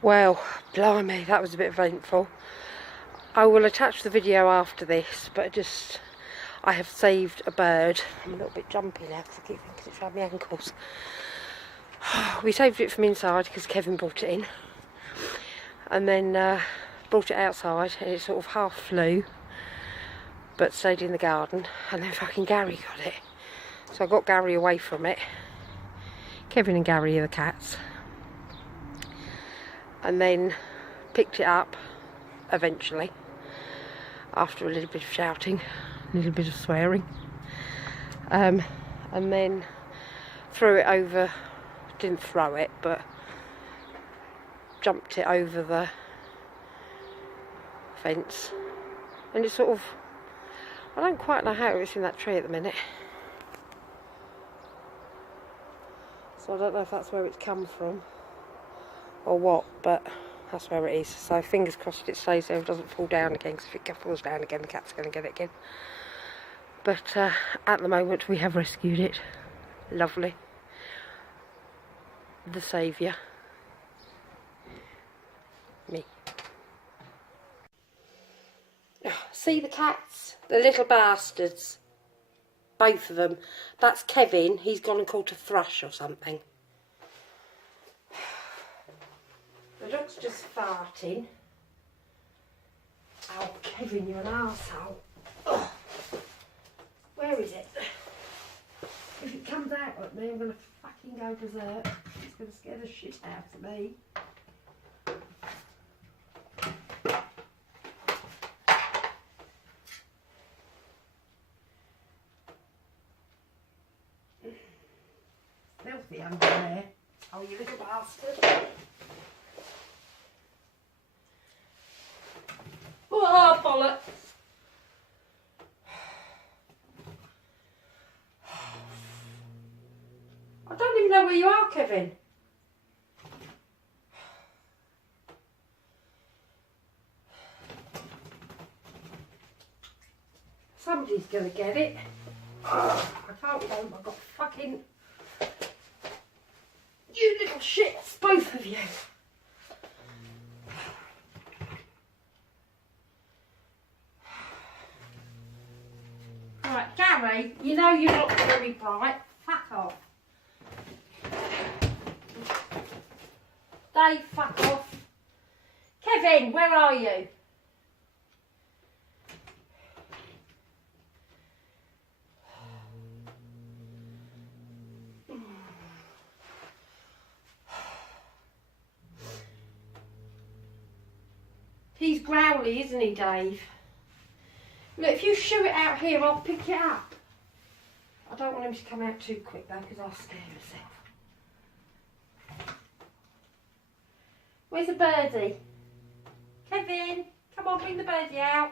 Well, blimey, that was a bit eventful. I will attach the video after this, but I have saved a bird. I'm a little bit jumpy now because I keep thinking it's around my ankles. We saved it from inside because Kevin brought it in, and then brought it outside, and it sort of half flew, but stayed in the garden, and then fucking Gary got it. So I got Gary away from it. Kevin and Gary are the cats. And then picked it up eventually, after a little bit of shouting, a little bit of swearing, and then threw it over, didn't throw it, but jumped it over the fence, and it sort of, I don't quite know how it's in that tree at the minute, so I don't know if that's where it's come from or what, but that's where it is. So fingers crossed it stays there, it doesn't fall down again, because if it falls down again the cat's going to get it again. But at the moment we have rescued it. Lovely. The saviour. Me. Oh, see the cats? The little bastards. Both of them. That's Kevin, he's gone and caught a thrush or something. The dog's just farting. Oh, Kevin, you're an arsehole. Ugh. Where is it? If it comes out at me, I'm going to fucking go berserk. It's going to scare the shit out of me. Filthy under there. Oh, you little bastard. Oh, bollocks. I don't even know where you are, Kevin. Somebody's going to get it. Oh, I can't remember. I've got fucking... You little shits, both of you. Right, Gary, you know you're not very bright. Fuck off. Dave, fuck off. Kevin, where are you? He's growly, isn't he, Dave? Look, if you shoo it out here, I'll pick it up. I don't want him to come out too quick, though, because I'll scare myself. Where's the birdie? Kevin, come on, bring the birdie out.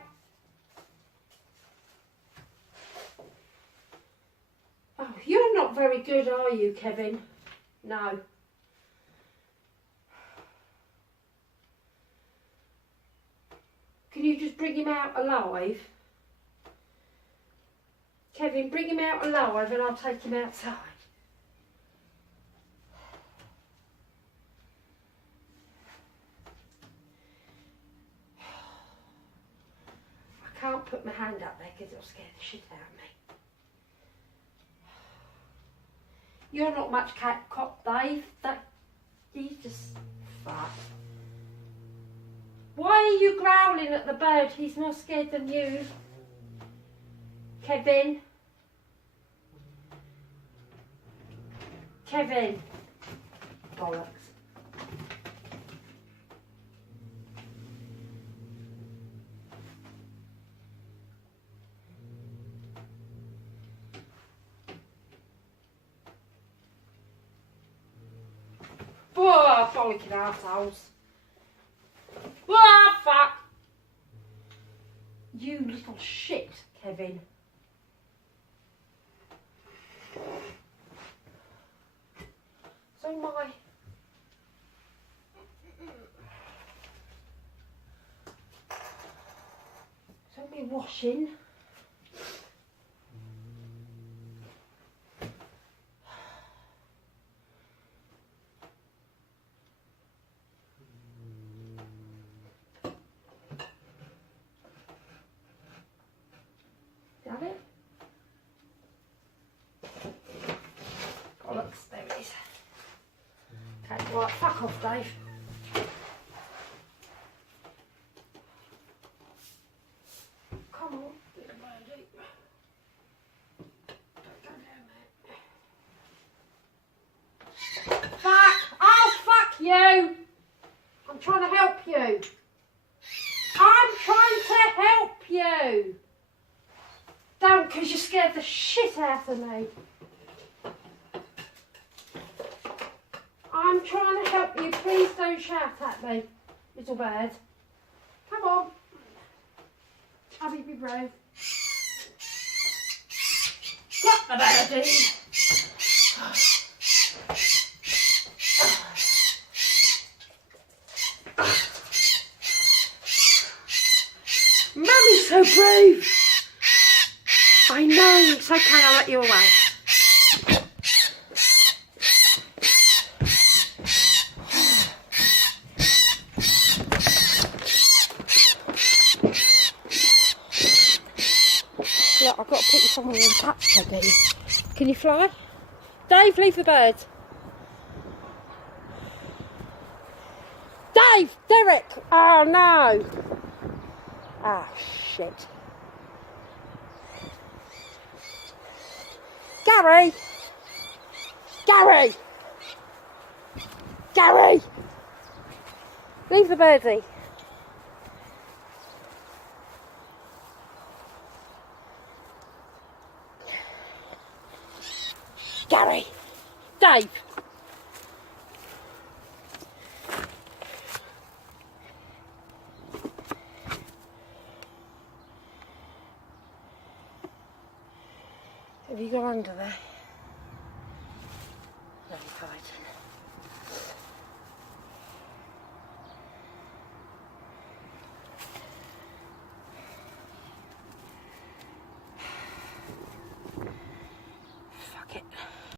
Oh, you're not very good, are you, Kevin? No. Can you just bring him out alive? Kevin, bring him out alive and I'll take him outside. I can't put my hand up there because it'll scare the shit out of me. You're not much cop, Dave. He's just fat. Why are you growling at the bird? He's more scared than you. Kevin. Kevin. Bollocks. Whoa, bollocking arseholes. Whoa, fuck. You little shit, Kevin. So my... So me washing. Right, fuck off, Dave. Come on, little birdie. Don't go down there. Fuck! Oh, fuck you! I'm trying to help you. I'm trying to help you. Don't, because you scared the shit out of me. I'm trying to help you. Please don't shout at me, little bird. Come on. I'll be brave. Got the birdie. Mummy's so brave. I know, it's okay, I'll let you away. Look, I've got to put you somewhere in touch, Teddy. Can you fly? Dave, leave the bird. Dave! Derek! Oh no! Ah, shit. Gary! Gary! Gary! Leave the birdie. Gary! Dave! Have you gone under there? No, you're hiding.